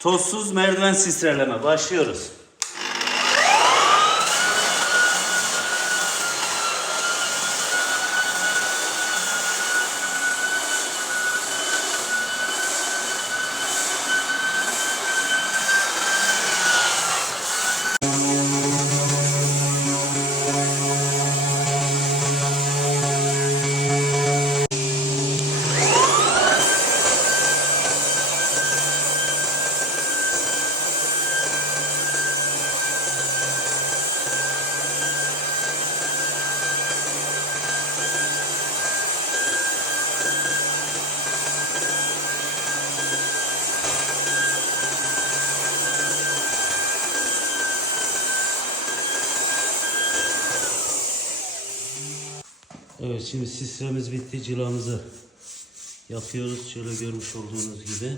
Tozsuz merdiven sistreleme. Başlıyoruz. Evet şimdi sistremiz bitti. Cilamızı yapıyoruz. Şöyle görmüş olduğunuz gibi.